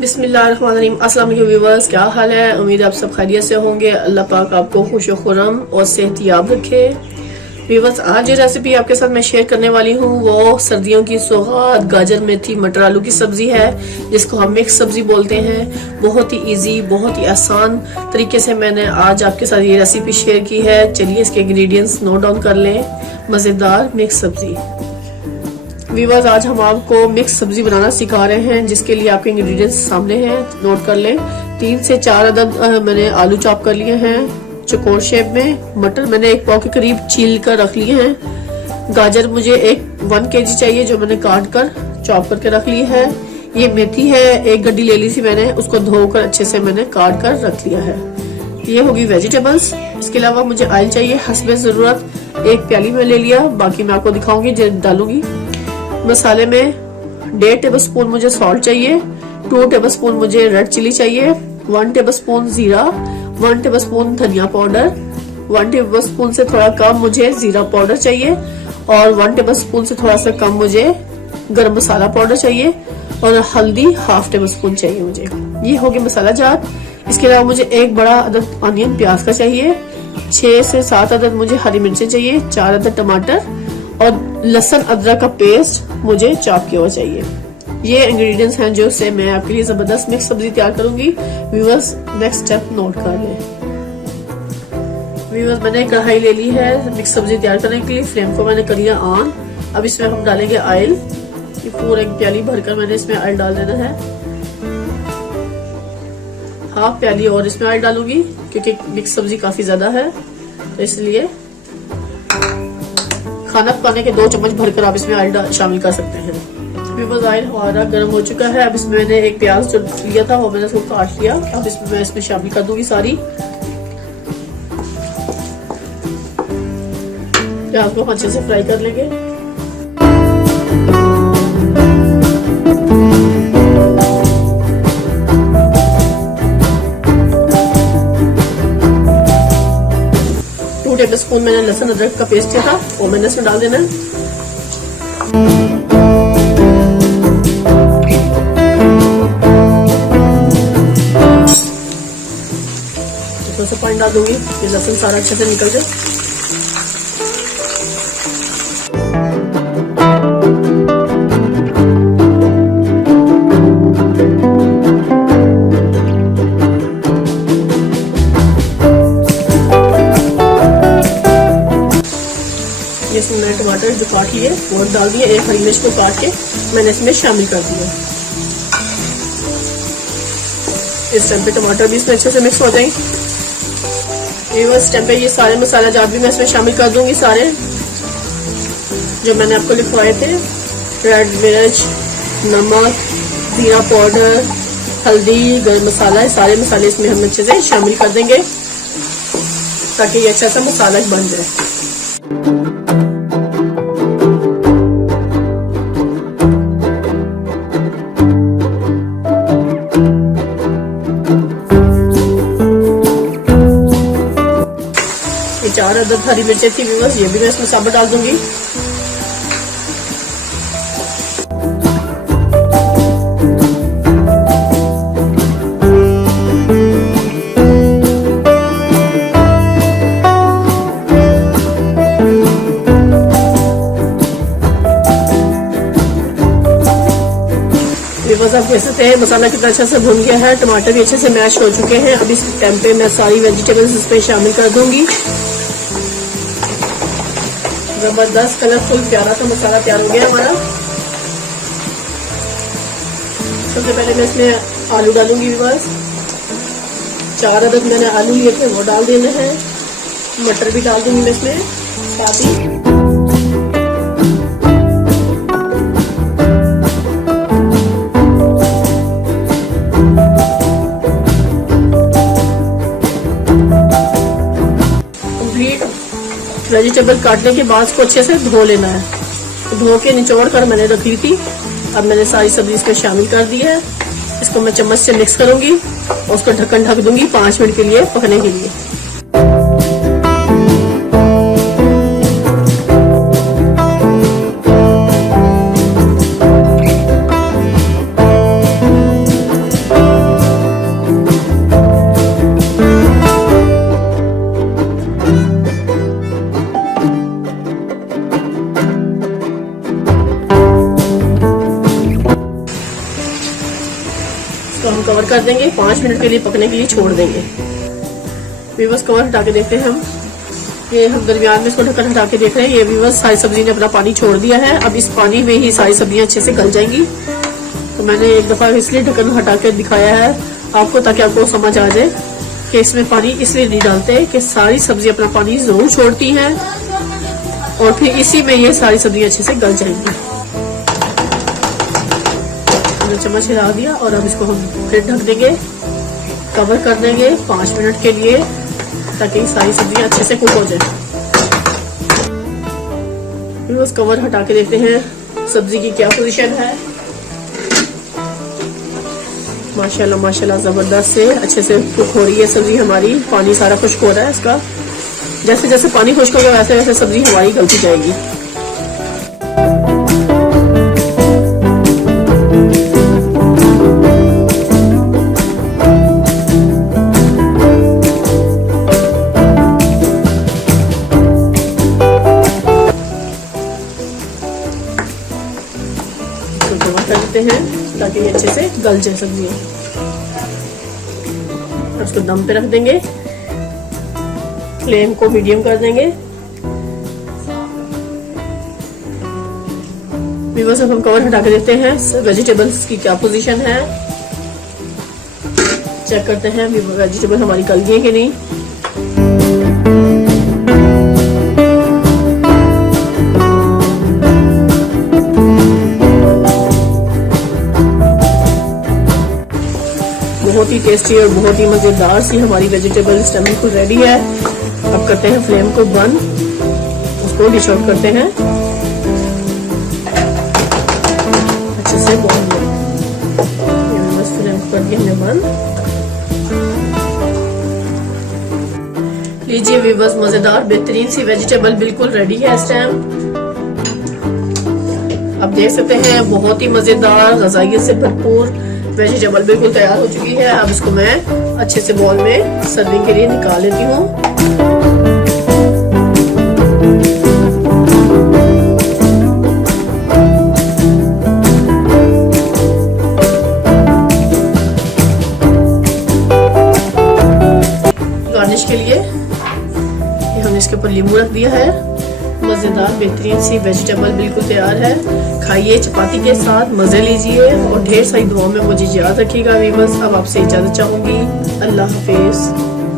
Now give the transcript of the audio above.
बिस्मिल्लाहिर्रहमानिर्रहीम। अस्सलाम वालेकुम व्यूअर्स, क्या हाल है? उम्मीद है आप सब खैरियत से होंगे। अल्लाह पाक आपको खुश खुरम और सेहतियाब रखे। व्यूअर्स, आज जो रेसिपी आपके साथ मैं शेयर करने वाली हूँ वो सर्दियों की सौगात गाजर मेथी मटर आलू की सब्जी है, जिसको हम मिक्स सब्जी बोलते हैं। बहुत ही इजी, बहुत ही आसान तरीके से मैंने आज आपके साथ ये रेसिपी शेयर की है। चलिए इसके इंग्रेडिएंट्स नोट डाउन कर लें। मज़ेदार मिक्स सब्जी। व्यूअर्स, आज हम आपको मिक्स सब्जी बनाना सिखा रहे हैं, जिसके लिए आपके इंग्रेडिएंट्स सामने हैं, नोट कर लें। 3 से 4 अदद मैंने आलू चॉप कर लिए हैं चौकोर शेप में। मटर मैंने 1 पाव के करीब छील कर रख लिए हैं। गाजर मुझे 1 kg चाहिए, जो मैंने काट कर चॉप करके रख ली है। ये मेथी है, 1 गड्डी ले ली थी मैंने, उसको धोकर अच्छे से मैंने काट कर रख लिया है। ये होगी वेजिटेबल्स। इसके अलावा मुझे ऑयल चाहिए हस्बे जरूरत, 1 प्याली में ले लिया, बाकी मैं आपको दिखाऊंगी जब डालूंगी। मसाले में 1.5 टेबलस्पून मुझे सॉल्ट चाहिए, 2 टेबलस्पून मुझे रेड चिली चाहिए, 1 टेबलस्पून जीरा, 1 टेबलस्पून धनिया पाउडर, 1 टेबलस्पून से थोड़ा कम मुझे जीरा पाउडर चाहिए, और 1 टेबलस्पून से थोड़ा सा कम मुझे गरम मसाला पाउडर चाहिए, और हल्दी 1/2 टेबलस्पून चाहिए मुझे। ये हो गए मसाला जार। इसके अलावा मुझे 1 बड़ा अदद ऑनियन प्याज का चाहिए, 6 से 7 अदद मुझे हरी मिर्चें चाहिए, 4 अदद टमाटर, और लहसुन अदरक का पेस्ट मुझे चॉप किया हुआ चाहिए। ये इंग्रेडिएंट्स हैं जो से मैं आपके लिए जबरदस्त मिक्स सब्जी तैयार करूंगी। व्यूअर्स, नेक्स्ट स्टेप नोट कर लें। व्यूअर्स, मैंने कढ़ाई ले ली है मिक्स सब्जी तैयार करने के लिए। फ्लेम को मैंने कर लिया ऑन। अब इसमें हम डालेंगे ऑयल। ये पूरा 1 प्याली भरकर मैंने इसमें ऑयल डाल देना है। 1/2 प्याली और इसमें ऑयल डालूंगी, क्योंकि मिक्स सब्जी काफी ज्यादा है, तो इसलिए खाना पकाने के 2 चम्मच भरकर आप इसमें ऑयल शामिल कर सकते हैं। ऑयल हमारा गर्म हो चुका है। अब इसमें मैंने 1 प्याज जो लिया था वो मैंने उसको काट लिया। अब इसमें मैं इसमें शामिल कर दूंगी सारी प्याज को अच्छे से फ्राई कर लेंगे। टेबलस्पून मैंने लहसुन अदरक का पेस्ट किया था, वो मैंने इसमें डाल देना है। थोड़ा सा पानी डाल दूंगी, ये लहसुन सारा अच्छे से निकल जाए। इसमें मैंने टमाटर जो काट लिए वो डाल दिए, 1 हरी मिर्च को काट के मैंने इसमें शामिल कर दिया। इस टाइम पे टमाटर भी इसमें अच्छे से मिक्स हो जाएंगे। इस टाइम पे ये सारे मसाला जार भी मैं इसमें शामिल कर दूंगी, सारे जो मैंने आपको लिखवाए थे। रेड मिर्च, नमक, जीरा पाउडर, हल्दी, गरम मसाला, ये सारे मसाले इसमें हम अच्छे से शामिल कर देंगे, ताकि ये अच्छा सा मसाला बन जाए। ये 4 अदद हरी मिर्चें थी व्यूअर्स, ये भी मैं इसमें साबुत डाल दूंगी। व्यूअर्स, आप देख सकते हैं मसाला कितना अच्छा से भुन गया है, टमाटर भी अच्छे से मैश हो चुके हैं। अब इस टाइम पे मैं सारी वेजिटेबल्स इसमें शामिल कर दूंगी। जबरदस्त कलरफुल प्यारा सा मसाला तैयार हो गया हमारा। सबसे पहले मैं इसमें आलू डालूंगी व्यूअर्स। 4 अदद मैंने आलू लिए थे वो डाल देने हैं। मटर भी डाल दूंगी मैं इसमें साथ ही। वेजिटेबल काटने के बाद इसको अच्छे से धो लेना है। धो के निचोड़ कर मैंने रख ली थी। अब मैंने सारी सब्जी इसमें शामिल कर दी है। इसको मैं चम्मच से मिक्स करूंगी और उसको ढक्कन ढक दूंगी 5 मिनट के लिए पकने के लिए। इसको हम कवर कर देंगे, 5 मिनट के लिए पकने के लिए छोड़ देंगे। व्यूअर्स कवर हटा के देखते हैं हम, ये हम दरमियान में इसको ढक्कन हटा के देख रहे हैं। ये व्यूअर्स सारी सब्जी ने अपना पानी छोड़ दिया है। अब इस पानी में ही सारी सब्जियां अच्छे से गल जाएंगी। तो मैंने एक दफा इसलिए ढक्कन हटा के दिखाया है आपको, ताकि आपको समझ आ जाए कि इसमें पानी इसलिए नहीं डालते कि सारी सब्जी अपना पानी जरूर छोड़ती हैं और फिर इसी में ये सारी सब्जियां अच्छे से गल जाएंगी। हमने चम्मच हिला दिया और अब इसको हम फिर ढक देंगे, कवर कर देंगे 5 मिनट के लिए, ताकि सारी सब्जियां अच्छे से कुक हो जाए। फिर उस कवर हटा के देखते हैं सब्जी की क्या पोजीशन है। माशाल्लाह माशाल्लाह जबरदस्त से अच्छे से कुक हो रही है सब्जी हमारी। पानी सारा खुश्क हो रहा है इसका। जैसे जैसे पानी खुश्क होगा वैसे वैसे सब्जी हमारी गलती जाएगी। कर देते हैं ताकि ये अच्छे से गल जाए सब्जी। उसको दम पे रख देंगे, फ्लेम को मीडियम कर देंगे। व्यूअर्स अब हम कवर हटा के देखते हैं वेजिटेबल्स की क्या पोजीशन है। चेक करते हैं वेजिटेबल हमारी गल गई है कि नहीं। बहुत ही टेस्टी और बहुत ही मजेदार सी हमारी वेजिटेबल इस टाइम बिल्कुल रेडी है। अब करते हैं फ्लेम को बंद, उसको डिश आउट करते हैं अच्छे से बॉईल में। बस फ्लेम को कर दिया हमने बंद। लीजिए व्यूअर्स मजेदार बेहतरीन सी वेजिटेबल बिल्कुल रेडी है इस टाइम। आप देख सकते हैं बहुत ही मजेदार ग़ज़ाइयत से भरपूर वेजिटेबल बिल्कुल तैयार हो चुकी है। अब इसको मैं अच्छे से बॉल में सर्विंग के लिए निकाल लेती हूँ। गार्निश के लिए ये हमने इसके ऊपर नींबू रख दिया है। मजेदार बेहतरीन सी वेजिटेबल बिल्कुल तैयार है। खाइए चपाती के साथ, मजे लीजिए और ढेर सारी दुआओं में मुझे याद रखिएगा। व्यूअर्स अब आपसे इजाजत चाहूंगी। अल्लाह हाफिज।